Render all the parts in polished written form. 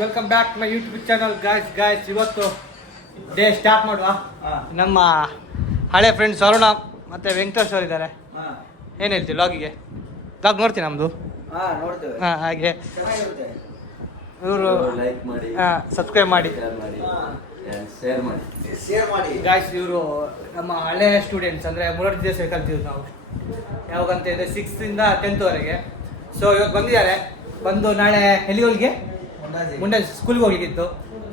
Welcome back my YouTube channel guys ಇವತ್ತು day start ಮಾಡುವ. ನಮ್ಮ ಹಳೆ ಫ್ರೆಂಡ್ಸ್ ಅರುಣ ಮತ್ತೆ ವೆಂಕಟೇಶ್ ಅವರು ಇದ್ದಾರೆ. ಏನು ಹೇಳ್ತೀವಿ ಲಾಗಿಗೆ? ಲಾಗ್ ನೋಡ್ತೀನಿ ನಮ್ಮದು. ಹಾಂ ಹಾಗೆ ಇವರು ಲೈಕ್ ಮಾಡಿ, ಸಬ್ಸ್ಕ್ರೈಬ್ ಮಾಡಿ, ಶೇರ್ ಮಾಡಿ ಗಾಯ್ಸ್. ಇವರು ನಮ್ಮ ಹಳೆ ಸ್ಟೂಡೆಂಟ್ಸ್, ಅಂದರೆ ಮುರಾರ್ಜಿ ದೇಸಾಯಿ ಕಲ್ತಿದ್ರು ನಾವು. ಯಾವಾಗಂತ ಇದೆ 6th ಇಂದ 10th ವರೆಗೆ. ಸೊ ಇವತ್ತು ಬಂದಿದ್ದಾರೆ. ಬಂದು ನಾಳೆ ಎಲ್ಲಿಗೆ ಮುಂದೆ ಸ್ಕೂಲ್ಗೆ ಹೋಗ್ಲಿಕ್ಕಿತ್ತು.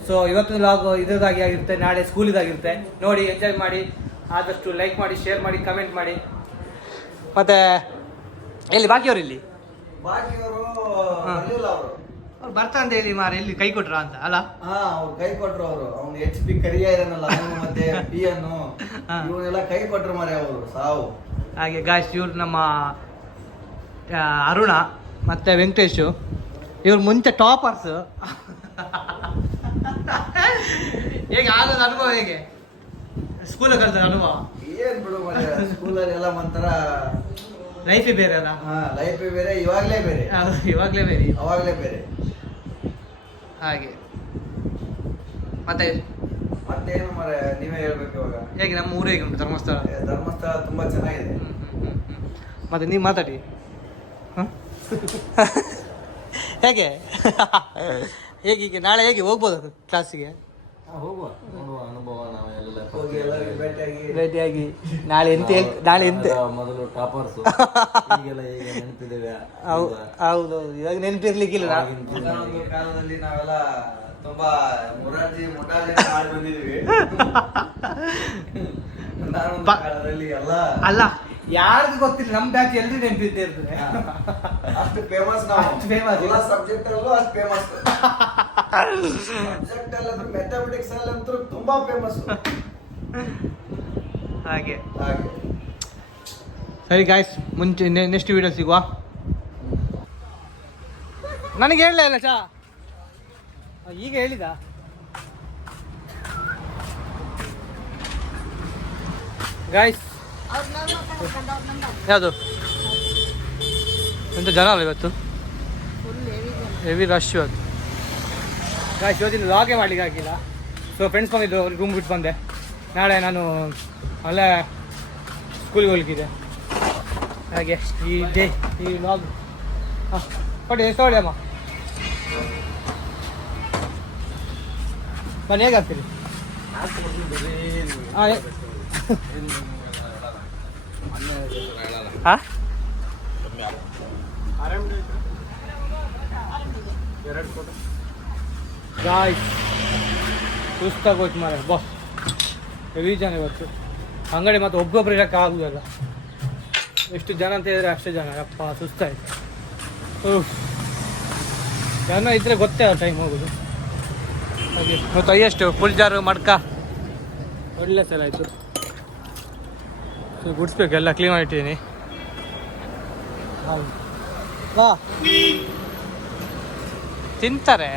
ಸೊ ಇವತ್ತು ಲಾಗ್ ಇದ್ರದಾಗಿ ಆಗಿರುತ್ತೆ, ನಾಳೆ ಸ್ಕೂಲ್ ಇದಾಗಿರುತ್ತೆ. ನೋಡಿ ಎಂಜಾಯ್ ಮಾಡಿ, ಆದಷ್ಟು ಲೈಕ್ ಮಾಡಿ, ಶೇರ್ ಮಾಡಿ, ಕಮೆಂಟ್ ಮಾಡಿ. ಮತ್ತೆ ಎಲ್ಲಿ ಬಾಕಿಯವರು ಇಲ್ಲಿ ಅವ್ರು ಬರ್ತಾ ಅಂತ ಹೇಳಿ ಮಾರ ಎಲ್ಲಿ ಕೈ ಕೊಟ್ರ ಅಂತ ಅಲ್ಲ? ಅವ್ರು ಕೈ ಕೊಟ್ರು. ಅವರು ಅವ್ನು HP ಕರಿಯ ಇರನಲ್ಲ ಮತ್ತೆ ಪಿ ಅನ್ನು ಇವನ್ನೆಲ್ಲ ಕೈ ಕೊಟ್ರು ಮಾರೆ ಅವರು ಸಾವು. ಹಾಗೆ ಗಾಯ್ಸ್, ಇವ್ರು ನಮ್ಮ ಅರುಣ ಮತ್ತೆ ವೆಂಕಟೇಶು. ಇವ್ರು ಮುಂಚೆ ಟಾಪರ್ಸ್. ಹೇಗೆ ಆಗೋದು ಅನುಭವ? ಹೇಗೆ ಸ್ಕೂಲಲ್ಲಿ ಕಲಿತ ಅನುಭವ? ಏನ್ ಬಿಡು ಮಾರೆ, ಸ್ಕೂಲಲ್ಲಿ ಎಲ್ಲ ಒಂಥರ ಲೈಫೇ ಬೇರೆ ಅಲ್ಲ? ಲೈಫೇ ಬೇರೆ, ಇವಾಗ್ಲೇ ಬೇರೆ. ಇವಾಗಲೇ ಬೇರೆ, ಅವಾಗ್ಲೇ ಬೇರೆ. ಹಾಗೆ ಮತ್ತೆ ಮತ್ತೇನು ಮಾರೆ, ನೀವೇ ಹೇಳ್ಬೇಕು ಇವಾಗ. ಹೇಗೆ ನಮ್ಮ ಊರು ಹೇಗೆ ಉಂಟು? ಧರ್ಮಸ್ಥಳ ಧರ್ಮಸ್ಥಳ ತುಂಬಾ ಚೆನ್ನಾಗಿದೆ. ಮತ್ತೆ ನೀವು ಮಾತಾಡಿ. ಹೇಗೆ ಹೇಗೆ ನಾಳೆ ಹೇಗೆ ಹೋಗ್ಬೋದು ಕ್ಲಾಸಿಗೆ? ಹೋಗುವ, ನೋಡುವ ಅನುಭವ. ನಾವೆಲ್ಲ ಭೇಟಿಯಾಗಿ ನಾಳೆ ಎಂತ ಮೊದಲು ಟಾಪರ್ಸ್ ಈಗೆಲ್ಲ ಹೇಗೆ ನೆನಪಿದ್ದೇವೆ. ಹೌದು, ಇವಾಗ ನೆನಪಿರ್ಲಿಕ್ಕಿಲ್ಲ. ಒಂದು ಕಾಲದಲ್ಲಿ ನಾವೆಲ್ಲ ತುಂಬಾ ಮುರಾರ್ಜಿ ಆಡಿ ಬಂದಿದ್ವಿ. ಕಾಲದಲ್ಲಿ ಎಲ್ಲ ಅಲ್ಲ, ಯಾರಿಗೂ ಗೊತ್ತಿಲ್ಲ, ನಮ್ ಬ್ಯಾಚ್ ಎಲ್ರು ನೆನಪಿದ್ದೇ ಇರ್ತದೆ. ಅಷ್ಟು ಫೇಮಸ್ ನಾವು. ಫೇಮಸ್ ಎಲ್ಲ ಸಬ್ಜೆಕ್ಟ್ ಅಲ್ಲೂ ಅಷ್ಟು ಫೇಮಸ್. ಸಬ್ಜೆಕ್ಟ್ ಅಲ್ಲ, ಮ್ಯಾಥಮೆಟಿಕ್ಸ್ ಅಲ್ಲಂತೂ ತುಂಬಾ ಫೇಮಸ್. ಹಾಗೆ ಹಾಗೆ ಸರಿ ಗಾಯ್ಸ್, ಮುಂಚೆ ನೆಕ್ಸ್ಟ್ ವಿಡಿಯೋ ಸಿಗುವ. ನನಗೆ ಹೇಳಲೇ ಇಲ್ಲ ಚಾ, ಈಗ ಹೇಳಿದ. ಗಾಯ್ಸ್ ಯಾವುದು ಎಂತ ಜನ ಅಲ್ಲ ಇವತ್ತು, ಹೆವಿ ರಶ್ ಇವತ್ತು. ಗಾಯ್ಸ್ ಇವತ್ತಿನ ಲಾಗೇ ಮಾಡ್ಲಿಕ್ಕೆ ಆಗಿಲ್ಲ. ಸೊ ಫ್ರೆಂಡ್ಸ್ ಬಂದಿದ್ದು, ರೂಮ್ ಬಿಟ್ಟು ಬಂದೆ. ನಾಳೆ ನಾನು ಅಲ್ಲೇ ಸ್ಕೂಲಿಗೆ ಹೋಗ್ಲಿಕ್ಕಿದೆ. ಹಾಗೆ ಈ ಲಾಗ್ ಕೊಡಿ, ಎಷ್ಟು ಹೊಡಿ ಅಮ್ಮ. ಬನ್ನಿ, ಹೇಗೆ ಆಗ್ತೀರಿ? ಹಾಂ ಗಾಯ್ಸ್ ಸುಸ್ತಾಗೋಯ್ತು ಮಾರ ಬಾಸ್. ಹೆವಿ ಜನ ಇವತ್ತು ಅಂಗಡಿ, ಮತ್ತು ಒಬ್ಬೊಬ್ರು ಇರೋಕ್ಕೆ ಆಗುದಲ್ಲ. ಎಷ್ಟು ಜನ ಅಂತ ಹೇಳಿದ್ರೆ ಅಷ್ಟು ಜನ. ಅಪ್ಪ ಸುಸ್ತಾಯ್ತು. ಜನ ಇದ್ರೆ ಗೊತ್ತೇ ಟೈಮ್ ಹೋಗೋದು. ಹಾಗೆ ಮತ್ತು ಹೈಯೆಸ್ಟು ಫುಲ್ ಜಾರು ಮಡ್ಕ ಒಳ್ಳೆ ಸಲ ಆಯಿತು. ಸೊ ಗುಡಿಸ್ಬೇಕು, ಎಲ್ಲ ಕ್ಲೀನ್ ಮಾಡಿಟ್ಟಿದ್ದೀನಿ. ಹಾ ತಿಂತಾರೆ,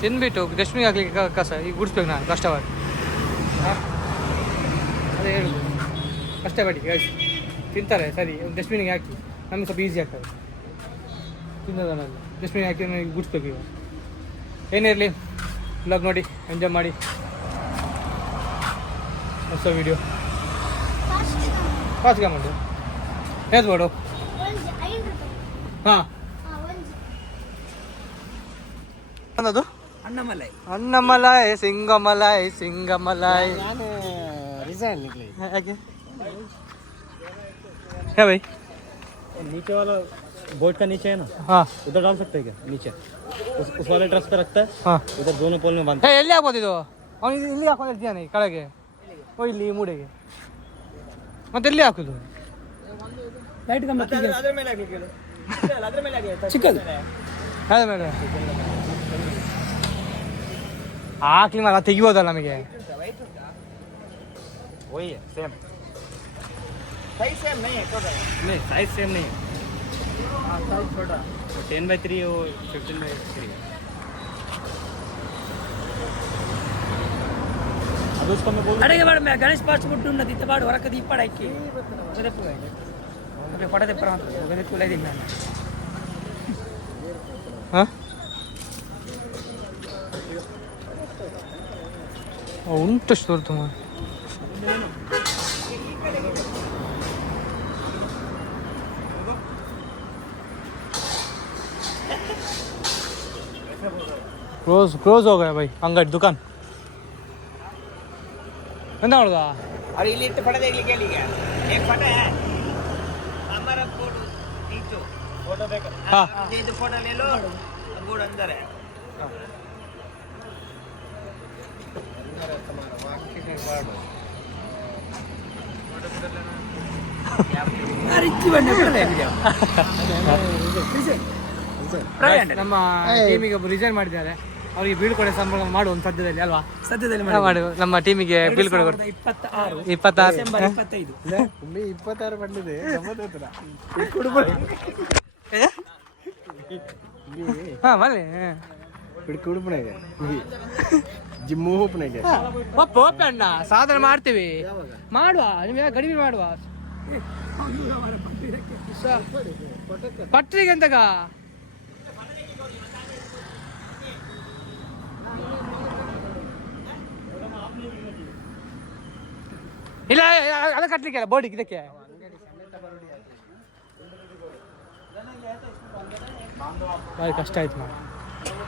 ತಿಂದ್ಬಿಟ್ಟು ಡಸ್ಟ್ಬಿನ್ಗೆ ಹಾಕ್ಲಿಕ್ಕೆ ಕಸ ಈಗ ಗುಡಿಸ್ಬೇಕು ನಾನು ಕಷ್ಟಪಟ್ಟು. ಅದೇ ಹೇಳುದು, ಕಷ್ಟಪಟ್ಟು ಗಾಯ್ಸ್. ತಿಂತಾರೆ ಸರಿ, ಡಸ್ಟ್ಬಿನ್ಗೆ ಹಾಕಿ ನಮಗೆ ಸ್ವಲ್ಪ ಈಸಿ ಆಗ್ತದೆ ತಿನ್ನೋದನ್ನೆಲ್ಲ. ಡಸ್ಟ್ಬಿನ್ಗೆ ಹಾಕಿ ನನಗೆ ಗುಡಿಸ್ಬೇಕು. ಈಗ ಏನಿರಲಿ, ಬ್ಲಾಗ್ ನೋಡಿ ಎಂಜಾಯ್ ಮಾಡಿ. ಹೊಸ ವಿಡಿಯೋ ಫಾಸ್ಟ್ ಮಾಡು, ಹೇಗೆ ಮಾಡು. ಹಾಂ ಅನ್ನೋದು अन्नमलाई सिंगमलाई सिंगमलाई। हागे क्या भाई? नीचे वाला बोर्ड का नीचे है ना, हाँ उधर डाल सकते हैं क्या? नीचे उस वाले ट्रस पे रखता है, हाँ उधर दोनों पोल में बांध. ಎಲ್ಲಿ ಹಾಕೋದಿದ್ದು? ಅವನು ಇಲ್ಲಿ ಹಾಕೊಂಡಿರ್ತೀಯಾನೆ ಕೆಳಗೆ, ಓ ಇಲ್ಲಿ ಮೂಡೆಗೆ, ಮತ್ತೆ ಎಲ್ಲಿ ಹಾಕೋದು? ಲೈಟ್ ಕಮ್ಮಿ ಅದ್ರ ಮೇಲೆ ಹಾಕಿ ಕೇಳು, ಅದ್ರ ಮೇಲೆ ಹಾಕಿ ಚಿಕ್ಕದು ಅದ್ರ ಮೇಲೆ ಹಾಕ್ಲಿ ಮಗ, ತೆಗಿಬೋದಲ್ಲ ನಮಗೆ. वही है सेम, साइज सेम नहीं है, छोटा नहीं, साइज सेम नहीं है. हाँ साइज छोटा, 10/3 वो 15/3. ಅದು उसको मैं बोल ಅಡಿಗೆ ಮಾಡ ಮೇ ಗಣೇಶ್ ಫಾಸ್ಟ್ ಫುಡ್ ಉನ್ನತಿ ತಬಾಡ್ ಹೊರಕ ದೀಪ ಹಾಕಿ ಅದೇ ಪುಗೆ ಅದೇ ಪಡದೆ ಪ್ರಾಂತ ಅದೇ ತುಲೈ ದಿನ. ಹಾಂ ಉಂಟು ಸ್ಟೋರ್ ತುಂಬ. क्लोज हो गया भाई अंगड़ दुकान. ಎಂತ ಮಾಡುದ? और ಇಲ್ಲಿ ಇಟ್ಟು ಫೋಟೋ ತೆಗಿಲಿಕ್ಕೆ ಹೇಳಿ. ಈಗ एक फोटो है हमारा फोटो खींचो. फोटो ಬೇಕು. हाँ. ಇದು फोटो ले लो. अंगूर अंदर है. ನಮ್ಮ ಟೀಮಿಗೆ ಒಬ್ಬರು ರಿಸೈನ್ ಮಾಡಿದ್ದಾರೆ. ಅವರಿಗೆ ಬೀಳ್ಕೊಡೆ ಸಂಬಳ ಮಾಡು ಒಂದು ಸದ್ಯದಲ್ಲಿ ಅಲ್ವಾ? ಸದ್ಯದಲ್ಲಿ ಮಾಡಿ. ನಮ್ಮ ಟೀಮಿಗೆ ಬೀಳ್ಕೊಡೆ 26 26 ಬಂದಿದೆ. ಹಾಂ ಮನೆ ಕುಡುಪಣೆಗೆ ಜಿಮ್ಮು ಓಪನೆಗೆ ಓಪೆ ಅಣ್ಣ ಸಾಧನೆ ಮಾಡ್ತೀವಿ. ಮಾಡುವ ನೀವು ಗಡಿಮೆ ಮಾಡುವ ಪಟ್ರಿಗೆ ಎಂತಗ ಇಲ್ಲ ಅದ ಕಟ್ಲಿಕ್ಕೆ ಅಲ್ಲ ಬೋರ್ಡಿಗೆ ಇದಕ್ಕೆ ಭಾರಿ ಕಷ್ಟ ಆಯ್ತು ನಾವು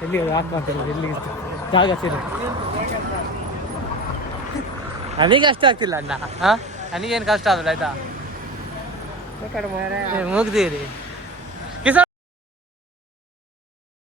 ಎಲ್ಲಿ ಹಾಕಂತ ಎಲ್ಲಿ ಜಾಗ ಸಿರ ನನಗೆ ಅಷ್ಟ ಆಗ್ತಿಲ್ಲ ಅಣ್ಣ. ಹಾಂ ನನಗೇನು ಕಷ್ಟ ಆಗಲ್ಲ ಆಯ್ತಾ ಮುಗ್ದೀರಿ.